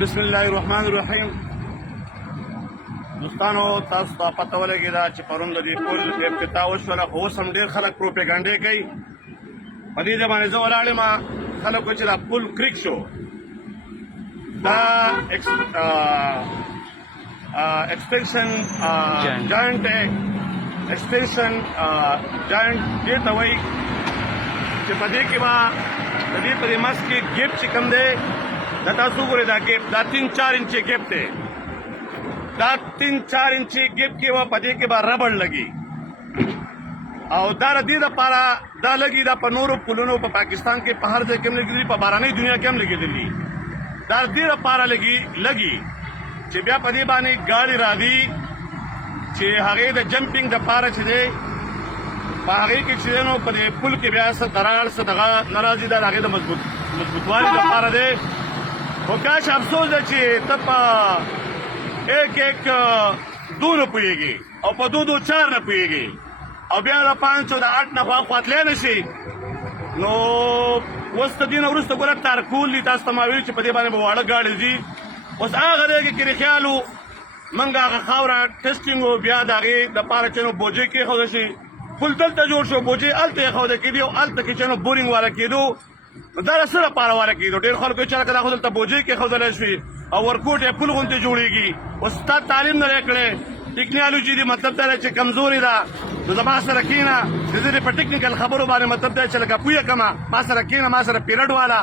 بسم الله الرحمن الرحیم. دوستانو تاسو ته پته ولګی دا چې پرون د دې پل افتتاح وشوله، خو اوس هم ډېر خلک پروپیګنډې کوي. په دې باندې زه ولاړ یم، خلکو چې دا پل کریک شو، دا ایکسپینشن جاینټ ایکسپینشن جاینټ دې ته وایي چې په دې کې به د دې په مس کې ګیپ چې کوم دی دا تاسو ګورئ، دا ګیپ دا 3-4 انچه ګیپ دی. دا 3-4 انچه ګیپ کې به په دې کې به ربړ لګي، او دا د دې دپاره دا لګي، دا په نورو پلونو په پاکستان کې په هر ځای کې هم لګېدلي، په بهرنۍ دنیا کې هم لګېدلي. دا د دې دپاره لګي چې بیا په دې باندې ګاډي راځي چې هغې د جمپینګ دپاره چې دی په هغې کې چې دی نو په دې پل کې بیا څه دراړ څه دغه نه راځي، دا د هغې د مضبوطوالي دپاره دی. خو کاش افسوس ده چې ته په ایک دو نه پوهېږي او په دو 4 نه پوهېږي، او بیا د 5 او د 8 نه خوا تللی نه شي. نو اوس د دې نه وروسته ګوره تارکول دي، تاسو ته ما ویلي چې په دې باندې به واړه ګاډي ځي. اوس هغه دی کې خیال و موږ هغه خاوره ټسټینګ و، بیا د هغې دپاره چې نو بوجۍ کېښودل شي. پل دلته جوړ شو، بوجۍ هلته ایښوده کېدي، او هلته کې چې نو بورینګ والا کېدو. نو دا د څه لپاره والا کېدو؟ ډېر خلکو چې لکه دا خو دلته بوجۍ کېښودلی شوي او ورکوټ یې پل غوندې جوړېږي. اوس تا تعلیم نه دی کړی، ټکنالوجي دي، مطلب دا دی چې کمزوري ده. نو زما سره کښېنه، د دې په ټکنیکل خبرو باندې مطلب دی چې لکه پوهه کړمه، ما سره کښېنه، ما سره پیرډ والا.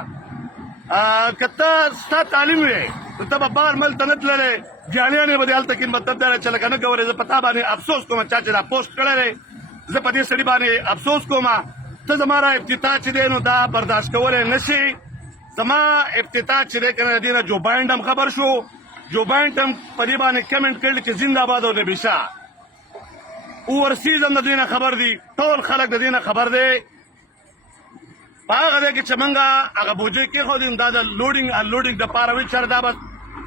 که ته ستا تعلیم وی نو ته به بهر ملک ته نه تللی، جانیانې به دې هلته کښېن، مطلب دا دی چې لکه نه ګورې. زه په تا باندې افسوس کوم چا چې دا پوسټ کړی دی، زه په دې سړي باندې افسوس کوم. ته زما را افتتاح چې دی نو دا برداشت کولی نه شي. زما افتتاح چې دی که نه د دې نه جو بایډن هم خبر شو، جو بایډن هم په دې باندې کمنټ کړي چې زنده باد او نبي شاه. اوورسیز هم د دې نه خبر دي، ټول خلک د دې نه خبر دی. په هغه ځای کې چې موږ هغه بوجۍ کېښودې، دا د لوډینګ انلوډینګ دپاره وي، چېرې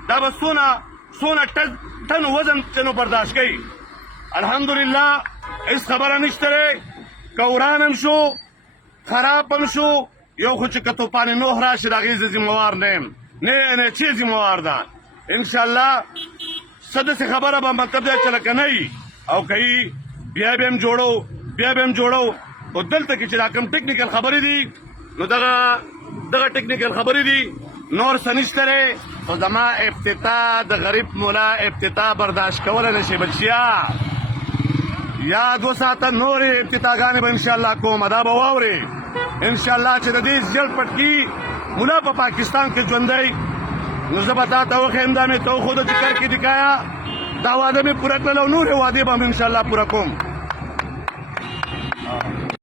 دا به څونه ټن وزن چې نو برداشت کوي. الحمدلله هېڅ خبره نشته دی. که وران هم شو، خراب هم شو، یو خو چې که طوفان نوح راشي د هغې زه ذمهوار نه یم، نه چې ذمهوار ده. انشاءالله څه داسې خبره به مطلب دی چې لکه نه وي، او که وي بیا به هم جوړو. خو دلته کې چې دا کوم ټکنیکل خبرې دي نو دغه ټکنیکل خبرې دي، نور څه نشته دی. خو زما افتتاح د غریب مولا افتتاح برداشت کولی نه شي بچیا. یاد وساته نورې افتتاحګانې به انشاءالله کوم، دا به واورې انشاءالله چې د دې زیړ پټکي مولا په پاکستان کې ژوندی. نو زه به تا ته وښیم، دا مې ته وښوده چې کر کې دکایا، دا واده مې پوره کړل او نورې وعدې به هم انشاءالله پوره کوم.